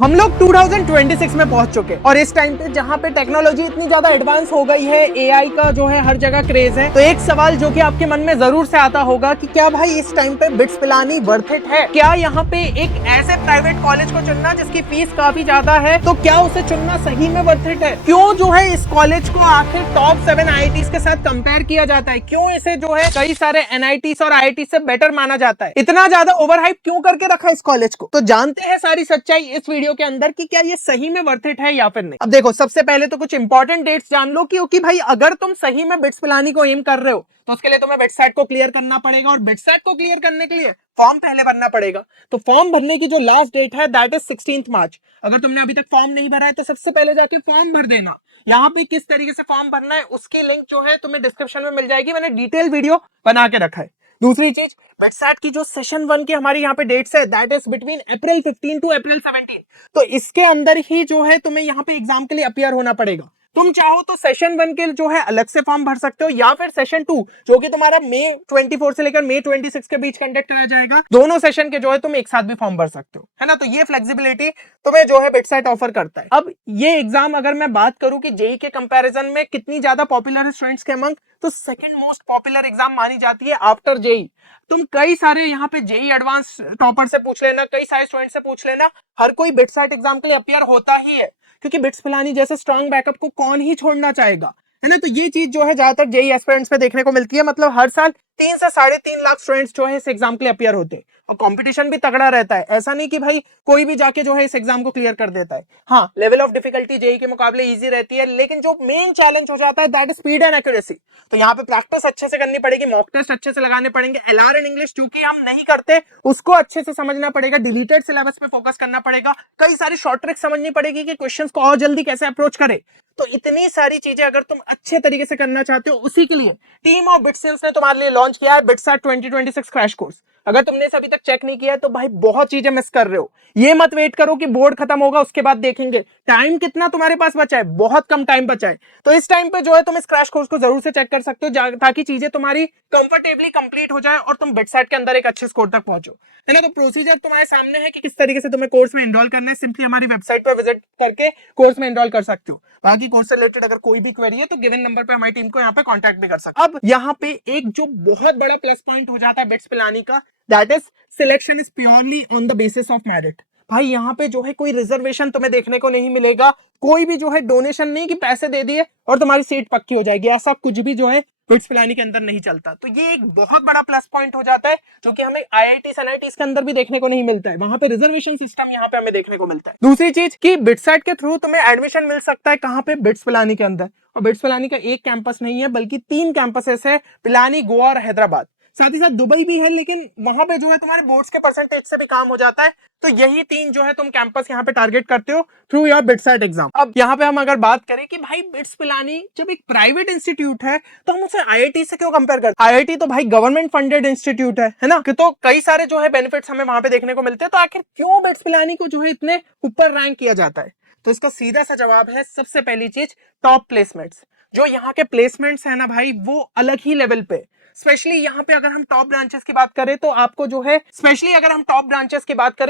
हम लोग 2026 में पहुंच चुके और इस टाइम पे जहां पे टेक्नोलॉजी इतनी ज्यादा एडवांस हो गई है, एआई का जो है हर जगह क्रेज है। तो एक सवाल जो कि आपके मन में जरूर से आता होगा कि क्या भाई इस टाइम पे बिट्स पिलानी वर्थ इट है? क्या यहाँ पे एक ऐसे प्राइवेट कॉलेज को चुनना जिसकी फीस काफी ज्यादा है, तो क्या उसे चुनना सही में वर्थ इट है? क्यों जो है इस कॉलेज को आखिर टॉप 7 आईआईटीज के साथ कंपेयर किया जाता है? क्यों इसे जो है कई सारे एनआईटीज और आईआईटी से बेटर माना जाता है? इतना ज्यादा ओवरहाइप क्यों करके रखा इस कॉलेज को? तो जानते हैं सारी सच्चाई इस वीडियो के अंदर कि क्या ये सही में वर्थ इट है या फिर नहीं। अब देखो, सबसे पहले तो कुछ इंपॉर्टेंट डेट्स जान लो क्योंकि भाई अगर तुम सही में बिट्स पिलानी को एम कर रहे हो तो उसके लिए तुम्हें बिटसैट को क्लियर करना पड़ेगा और बिटसैट को क्लियर करने के लिए फॉर्म पहले भरना पड़ेगा। तो फॉर्म भरने की जो लास्ट डेट है दैट इज 16 मार्च। अगर तुमने अभी तक फॉर्म नहीं भरा है तो सबसे पहले जाके फॉर्म भर देना। यहाँ पे किस तरीके से फॉर्म भरना है उसकी लिंक जो है तुम्हें डिस्क्रिप्शन में मिल जाएगी, मैंने डिटेल वीडियो बना के रखा है। दूसरी चीज, बिटसैट की जो सेशन 1 की हमारी यहाँ पे डेट्स है that is between April 15 to April 17। तो इसके अंदर ही जो है तुम्हें यहाँ पे एग्जाम के लिए अपियर होना पड़ेगा। तुम चाहो तो सेशन 1 के जो है अलग से फॉर्म भर सकते हो या फिर सेशन 2 जो कि तुम्हारा मई 24 से लेकर मई 26 के बीच कंडक्ट कराया जाएगा, दोनों सेशन के जो है तुम एक साथ भी फॉर्म भर सकते हो, है ना। तो ये फ्लेक्सिबिलिटी तुम्हें जो है बिटसैट ऑफर करता है। अब ये एग्जाम अगर मैं बात करूं कि जेई के कंपैरिजन में कितनी ज्यादा पॉपुलर है स्टूडेंट्स के अमंग, तो सेकंड मोस्ट पॉपुलर एग्जाम मानी जाती है आफ्टर जेई। तुम कई सारे यहाँ पे जेई एडवांस टॉपर से पूछ लेना, कई सारे स्टूडेंट से पूछ लेना, हर कोई बिटसैट एग्जाम के लिए अपियर होता ही है क्योंकि बिट्स पिलानी जैसे स्ट्रॉन्ग बैकअप को कौन ही छोड़ना चाहेगा, है ना। तो ये चीज जो है ज्यादातर जेई एस्पिरेंट्स पे देखने को मिलती है। मतलब हर साल 3 से 3.5 लाख स्टूडेंट्स जो है इस एग्जाम के लिए अपियर होते हैं और कंपटीशन भी तगड़ा रहता है। ऐसा नहीं कि भाई कोई भी जाके जो है इस एग्जाम को क्लियर कर देता है। हाँ, लेवल ऑफ डिफिकल्टी जेई के मुकाबले इजी रहती है, लेकिन जो मेन चैलेंज हो जाता है that is speed and accuracy. तो यहाँ पे प्रैक्टिस अच्छे से करनी पड़ेगी, मॉक टेस्ट अच्छे से लगाने पड़ेंगे, एलआर इन इंग्लिश जो कि हम नहीं करते उसको अच्छे से समझना पड़ेगा, डिलीटेड सिलेबस पे फोकस करना पड़ेगा, कई सारी शॉर्ट ट्रिक समझनी पड़ेगी कि क्वेश्चंस को और जल्दी कैसे अप्रोच करे। तो इतनी सारी चीजें अगर तुम अच्छे तरीके से करना चाहते हो, उसी के लिए टीम ऑफ बिटसेंस ने तुम्हारे लिए लॉन्च किया है बिटसैट 2026 क्रैश कोर्स। अगर तुमने इसे अभी तक चेक नहीं किया है तो भाई बहुत चीजें मिस कर रहे हो। ये मत वेट करो कि बोर्ड खत्म होगा उसके बाद देखेंगे। टाइम कितना तुम्हारे पास बचा है? बहुत कम टाइम बचा है। तो इस टाइम पे जो है तुम इस क्रैश कोर्स को जरूर से चेक कर सकते हो ताकि चीजें तुम्हारी कंफर्टेबली कंप्लीट हो जाए और तुम बिटसैट के अंदर एक अच्छे स्कोर तक पहुंचो, है ना। तो प्रोसीजर तुम्हारे सामने है कि किस तरीके से तुम्हें कोर्स में एनरोल करना है। सिंपली हमारी वेबसाइट पर विजिट करके कोर्स में एनरोल कर सकते हो। बाकी कोर्स से रिलेटेड अगर कोई भी क्वेरी है तो गिवन नंबर पे हमारी टीम को यहाँ पे कांटेक्ट भी कर सकते हो। अब यहाँ पे एक जो बहुत बड़ा प्लस पॉइंट हो जाता है बिट्स पिलानी का, that is selection is purely on the basis of merit. भाई यहाँ पे जो है कोई रिजर्वेशन तुम्हें देखने को नहीं मिलेगा, कोई भी जो है डोनेशन नहीं कि पैसे दे दिए और तुम्हारी सीट पक्की हो जाएगी, ऐसा कुछ भी जो है बिट्स पिलानी के अंदर नहीं चलता। तो ये एक बहुत बड़ा प्लस पॉइंट हो जाता है जो कि हमें आईआईटी एनआईटी के अंदर भी देखने को नहीं मिलता है। वहां पे रिजर्वेशन सिस्टम यहाँ पे हमें देखने को मिलता है। दूसरी चीज कि बिटसैट के थ्रू तुम्हें एडमिशन मिल सकता है कहाँ पे? बिट्स पिलानी के अंदर। और बिट्स पिलानी का एक कैंपस नहीं है बल्कि 3 कैंपसेस है, पिलानी, गोवा और हैदराबाद। साथ ही साथ दुबई भी है, लेकिन वहां पे जो है तुम्हारे बोर्ड्स के परसेंटेज से भी काम हो जाता है। तो यही 3 जो है तुम कैंपस यहाँ पे टारगेट करते हो थ्रू योर बिटसैट एग्जाम। अब यहाँ पे हम अगर बात करें कि भाई बिट्स पिलानी जब एक प्राइवेट इंस्टीट्यूट है तो हम उसे आईआईटी से क्यों कंपेयर करते हैं? आईआईटी तो भाई गवर्नमेंट फंडेड इंस्टीट्यूट है ना। तो कई सारे जो है बेनिफिट्स हमें वहां पे देखने को मिलते हैं। तो आखिर क्यों बिट्स पिलानी को जो है इतने ऊपर रैंक किया जाता है? तो इसका सीधा सा जवाब है, सबसे पहली चीज, टॉप प्लेसमेंट्स। जो यहाँ के प्लेसमेंट्स है ना भाई, वो अलग ही लेवल पे। स्पेशली यहाँ पे अगर हम टॉप ब्रांचेस की बात करें तो आपको जो है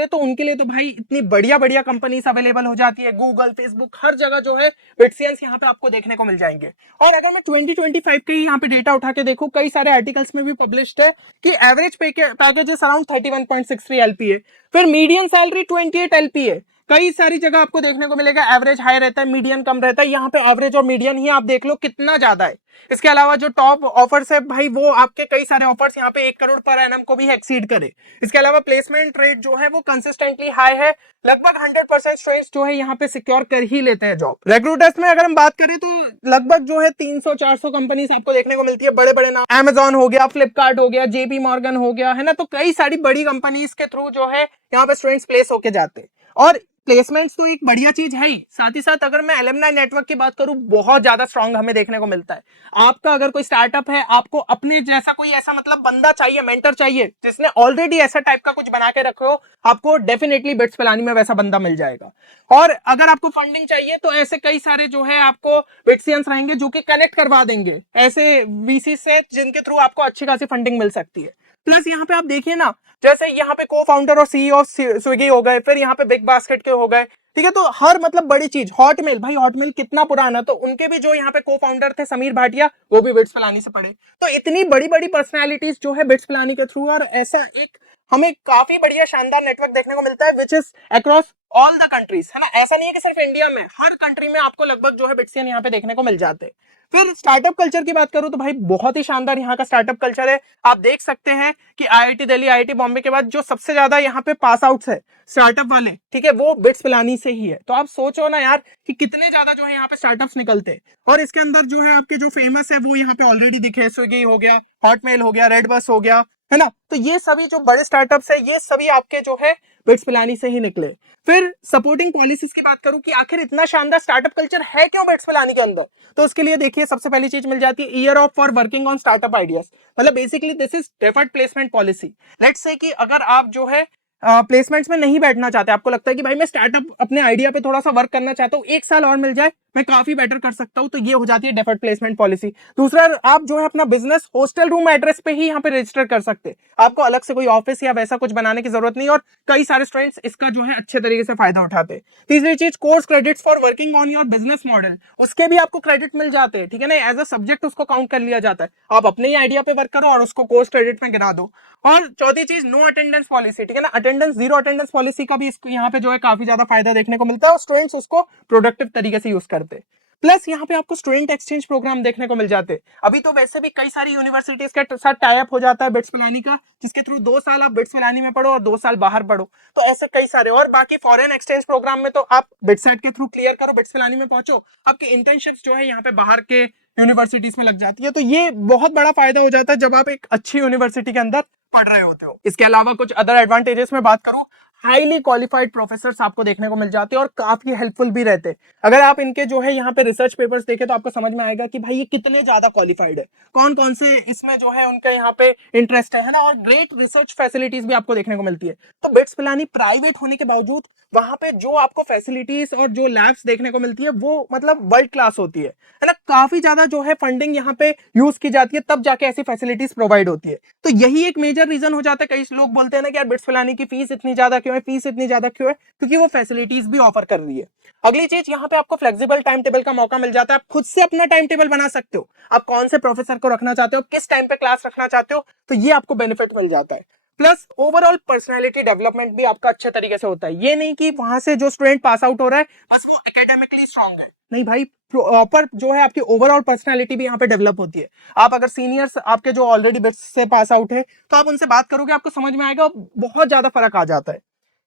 तो उनके लिए तो भाई इतनी बढ़िया बढ़िया कंपनीज अवेलेबल हो जाती है, गूगल, फेसबुक, हर जगह जो है बिटसियंस यहाँ पे आपको देखने को मिल जाएंगे। और अगर मैं 2025 के यहाँ पे डेटा उठा के देखूं, कई सारे आर्टिकल्स में भी पब्लिश्ड है कि एवरेज पैकेजेस अराउंड 31.63 LPA, फिर मीडियम सैलरी 28 LPA। कई सारी जगह आपको देखने को मिलेगा एवरेज हाई रहता है, मीडियन कम रहता है। यहाँ पे एवरेज और मीडियन ही आप देख लो कितना ज्यादा है। इसके अलावा जो टॉप ऑफर्स है भाई, वो आपके कई सारे ऑफर्स यहाँ पे 1 करोड़ पर एनम को भी एक्सीड करे। इसके अलावा प्लेसमेंट रेट जो है वो कंसिस्टेंटली हाई है, लगभग 100% स्टूडेंट्स जो है यहाँ पे सिक्योर कर ही लेते हैं जॉब। रिक्रूटर्स में अगर हम बात करें तो लगभग जो है 300-400 कंपनीज आपको देखने को मिलती है, बड़े बड़े नाम, अमेजॉन हो गया, फ्लिपकार्ट हो गया, जेपी मॉर्गन हो गया, है ना। तो कई सारी बड़ी कंपनीज के थ्रू जो है यहाँ पे स्टूडेंट्स प्लेस होके जाते हैं। और प्लेसमेंट्स तो एक बढ़िया चीज है ही, साथ ही साथ अगर मैं एलुमनाई नेटवर्क की बात करूं, बहुत ज्यादा स्ट्रांग हमें देखने को मिलता है। आपका अगर कोई स्टार्टअप है, आपको अपने जैसा कोई ऐसा मतलब बंदा चाहिए, मेंटर चाहिए, जिसने ऑलरेडी ऐसा टाइप का कुछ बना के रखे हो, आपको डेफिनेटली बिट्स पिलानी में वैसा बंदा मिल जाएगा। और अगर आपको फंडिंग चाहिए तो ऐसे कई सारे जो है आपको बिटसियंस रहेंगे जो कि कनेक्ट करवा देंगे ऐसे वीसी से, जिनके थ्रू आपको अच्छी खासी फंडिंग मिल सकती है। प्लस यहाँ पे आप देखिए ना, जैसे यहाँ पे को फाउंडर और सीईओ ऑफ स्विगी हो गए, फिर यहाँ पे बिग बास्केट के हो गए, ठीक है। तो हर मतलब बड़ी चीज, हॉटमेल, भाई हॉटमेल कितना पुराना, तो उनके भी जो यहाँ पे को फाउंडर थे समीर भाटिया, वो भी बिट्स पिलानी से पढ़े। तो इतनी बड़ी बड़ी पर्सनैलिटीज जो है बिट्स पिलानी के थ्रू, और ऐसा एक हमें काफी बढ़िया शानदार नेटवर्क देखने को मिलता है which is across all the countries, है ना। ऐसा नहीं है कि सिर्फ इंडिया में, हर कंट्री में आपको लगभग जो है बिट्सियन यहाँ पे देखने को मिल जाते हैं। फिर स्टार्टअप कल्चर की बात करूं तो भाई बहुत ही शानदार यहाँ का स्टार्टअप कल्चर है। आप देख सकते हैं कि आईआईटी दिल्ली, आईआईटी बॉम्बे के बाद जो सबसे ज्यादा यहाँ पे पास आउट्स है स्टार्टअप वाले, ठीक है, वो बिट्स पिलानी से ही है। तो आप सोचो ना यार कि कितने ज्यादा जो है यहाँ पे स्टार्टअप्स निकलते हैं। और इसके अंदर जो है आपके जो फेमस है वो यहाँ पे ऑलरेडी दिखे, स्विगी हो गया, हॉटमेल हो गया, रेड बस हो गया, है ना। तो ये सभी जो बड़े स्टार्टअप्स है, ये सभी आपके जो है बिट्स पिलानी से ही निकले। फिर सपोर्टिंग पॉलिसीज की बात करूं कि आखिर इतना शानदार स्टार्टअप कल्चर है क्यों बिट्स पिलानी के अंदर, तो उसके लिए देखिए सबसे पहली चीज मिल जाती है year off for working on startup ideas. मतलब basically this is deferred placement policy. Let's say कि अगर आप जो है प्लेसमेंट्स में नहीं बैठना चाहते, आपको लगता है कि भाई मैं स्टार्टअप अपने आइडिया पे थोड़ा सा वर्क करना चाहता हूँ, 1 साल और मिल जाए मैं काफी बेटर कर सकता हूँ, तो ये हो जाती है डेफर्ड प्लेसमेंट पॉलिसी। दूसरा, आप जो है अपना बिजनेस हॉस्टल रूम एड्रेस पे ही यहाँ पे रजिस्टर कर सकते हैं, आपको अलग से कोई ऑफिस या वैसा कुछ बनाने की जरूरत नहीं, और कई सारे स्टूडेंट्स इसका जो है अच्छे तरीके से फायदा उठाते हैं। तीसरी चीज, course credits for working on your business model, उसके भी आपको क्रेडिट मिल जाते हैं, ठीक है ना, एज अ सब्जेक्ट उसको काउंट कर लिया जाता है। आप अपने ही आइडिया पे वर्क करो और उसको कोर्स क्रेडिट में गिना दो। और चौथी चीज, नो अटेंडेंस पॉलिसी, ठीक है ना, अटेंडेंस, जीरो अटेंडेंस पॉलिसी का भी इसको यहाँ पे जो है काफी ज्यादा फायदा देखने को मिलता है, और स्टूडेंट्स उसको प्रोडक्टिव तरीके से यूज करते हैं। प्लस यहाँ पे आपको स्टूडेंट एक्सचेंज प्रोग्राम देखने को मिल जाते हैं। अभी तो वैसे भी कई सारी यूनिवर्सिटीज के साथ टाई अप हो जाता है बिट्स पिलानी का, जिसके थ्रू 2 साल आप बिट्स पिलानी में पढ़ो और 2 साल बाहर पढ़ो। तो ऐसे कई सारे, और बाकी फॉरेन एक्सचेंज प्रोग्राम में तो आप बिट्सैट के थ्रू क्लियर करो, बिट्स पिलानी में पहुंचो, आपकी इंटर्नशिप्स जो है यहाँ पे बाहर के यूनिवर्सिटीज में लग जाती है। तो ये बहुत बड़ा फायदा हो जाता है जब आप एक अच्छी यूनिवर्सिटी के अंदर पढ़ रहे होते हो। इसके अलावा कुछ अदर एडवांटेजेस में बात करूं, हाईली क्वालिफाइड प्रोफेसर्स आपको देखने को मिल जाते हैं और काफी हेल्पफुल भी रहते हैं। अगर आप इनके जो है यहाँ पे रिसर्च पेपर्स देखें तो आपको समझ में आएगा कि भाई ये कितने ज्यादा क्वालिफाइड है, कौन कौन से इसमें जो है उनके यहाँ पे इंटरेस्ट है ना, और ग्रेट रिसर्च फैसिलिटीज भी आपको देखने को मिलती है। तो बिट्स पिलानी प्राइवेट होने के बावजूद वहां पे जो आपको फैसिलिटीज और जो लैब्स देखने को मिलती है वो मतलब वर्ल्ड क्लास होती है ना। काफी ज्यादा जो है फंडिंग यहाँ पे यूज की जाती है, तब जाके ऐसी फैसिलिटीज प्रोवाइड होती है। तो यही एक मेजर रीजन हो जाता है। कई लोग बोलते हैं ना कि यार बिट्स पिलानी की फीस इतनी ज्यादा क्यों है, फीस इतनी ज्यादा क्यों है, क्योंकि वो फैसिलिटीज भी ऑफर कर रही है। अगली चीज, यहाँ पे आपको फ्लेक्सिबल टाइम टेबल का मौका मिल जाता है, आप खुद से अपना टाइम टेबल बना सकते हो, आप कौन से प्रोफेसर को रखना चाहते हो, किस टाइम पे क्लास रखना चाहते हो, तो ये आपको बेनिफिट मिल जाता है। प्लस ओवरऑल पर्सनालिटी डेवलपमेंट भी आपका अच्छे तरीके से होता है। ये नहीं कि वहां से जो स्टूडेंट पास आउट हो रहा है बस वो एकेडमिकली स्ट्रांग है, नहीं भाई, प्रॉपर जो है आपकी ओवरऑल पर्सनालिटी भी यहाँ पे डेवलप होती है। आप अगर सीनियर्स आपके जो ऑलरेडी बिट्स से पास आउट है तो आप उनसे बात करोगे, आपको समझ में आएगा, बहुत ज्यादा फर्क आ जाता है।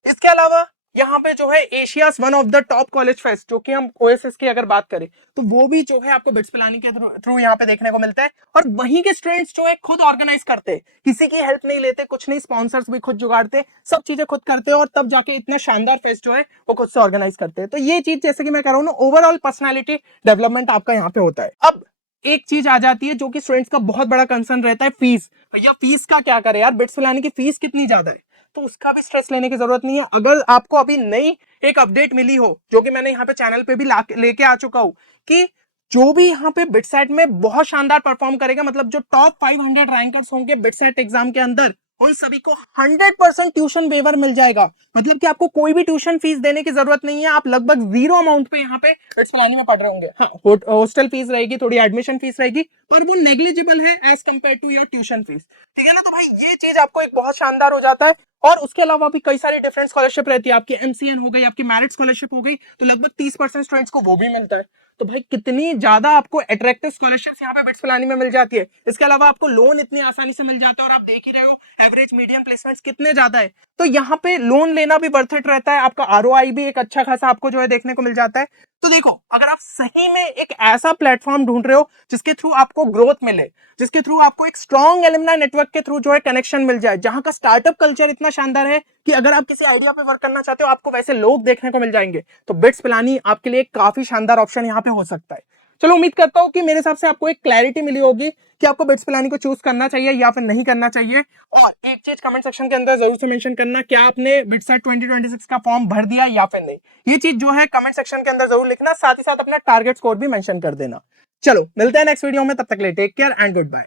इसके अलावा यहाँ पे जो है Asia's one of the top college fest, जो कि हम ओएसएस की अगर बात करें तो वो भी जो है आपको बिट्स पिलानी के थ्रू यहाँ पे देखने को मिलता है। और वहीं के स्टूडेंट्स जो है खुद ऑर्गेनाइज करते हैं, किसी की हेल्प नहीं लेते, कुछ नहीं, स्पॉन्सर्स भी खुद जुगाड़ते, सब चीजें खुद करते हैं, और तब जाके इतना शानदार फेस्ट जो है वो खुद से ऑर्गेनाइज करते हैं। तो ये चीज जैसे कि मैं कह रहा हूँ ना, ओवरऑल पर्सनैलिटी डेवलपमेंट आपका यहाँ पे होता है। अब एक चीज आ जाती है जो कि स्टूडेंट्स का बहुत बड़ा कंसर्न रहता है, फीस। भैया फीस का क्या करें यार, बिट्स पिलानी की फीस कितनी ज्यादा है, तो उसका भी स्ट्रेस लेने की जरूरत नहीं है। अगर आपको अभी नई एक अपडेट मिली हो, जो कि मैंने यहाँ पे चैनल पे भी लेके आ चुका हूँ, कि जो भी यहाँ पे बिटसेट में बहुत शानदार परफॉर्म करेगा, मतलब जो टॉप 500 रैंकर्स होंगे बिटसेट एग्जाम के अंदर, उन सभी को 100% ट्यूशन वेवर मिल जाएगा। मतलब कि आपको कोई भी ट्यूशन फीस देने की जरूरत नहीं है, आप लगभग जीरो अमाउंट पे यहाँ पे बिट्स पिलानी में पढ़ रहे होंगे। हाँ, हॉस्टल फीस रहेगी, थोड़ी एडमिशन फीस रहेगी, पर वो नेग्लिजिबल है as compared to your tuition fees, ठीक है ना। तो भाई ये चीज आपको एक बहुत शानदार हो जाता है। और उसके अलावा भी कई सारी डिफरेंट स्कॉलरशिप रहती है, आपकी एमसीएन हो गई, आपकी मेरिट स्कॉलरशिप हो गई, तो लगभग 30% स्टूडेंट्स को वो भी मिलता है। तो भाई कितनी ज्यादा आपको अट्रैक्टिव स्कॉलरशिप्स यहाँ पे बिट्स पिलानी में मिल जाती है। इसके अलावा आपको लोन इतनी आसानी से मिल जाता है, और आप देख ही रहे हो एवरेज मीडियम प्लेसमेंट्स कितने ज्यादा है, तो यहाँ पे लोन लेना भी वर्थ इट रहता है, आपका आरओआई भी एक अच्छा खासा आपको जो है देखने को मिल जाता है। तो देखो, अगर आप सही में एक ऐसा प्लेटफॉर्म ढूंढ रहे हो जिसके थ्रू आपको ग्रोथ मिले, जिसके थ्रू आपको एक स्ट्रॉन्ग एलुमनाई नेटवर्क के थ्रू जो है कनेक्शन मिल जाए, जहां का स्टार्टअप कल्चर इतना शानदार है कि अगर आप किसी आइडिया पे वर्क करना चाहते हो आपको वैसे लोग देखने को मिल जाएंगे, तो बिट्स पिलानी आपके लिए काफी शानदार ऑप्शन यहाँ पे हो सकता है। चलो, उम्मीद करता हूँ कि मेरे हिसाब से आपको एक क्लैरिटी मिली होगी कि आपको बिट्स पिलानी को चूज करना चाहिए या फिर नहीं करना चाहिए। और एक चीज कमेंट सेक्शन के अंदर जरूर से मेंशन करना, क्या आपने बिटसेट 2026 का फॉर्म भर दिया या फिर नहीं। ये चीज जो है कमेंट सेक्शन के अंदर जरूर लिखना, साथ ही साथ अपना टारगेट स्कोर भी मेंशन कर देना। चलो, मिलते हैं नेक्स्ट वीडियो में, तब तक के लिए take care and good bye.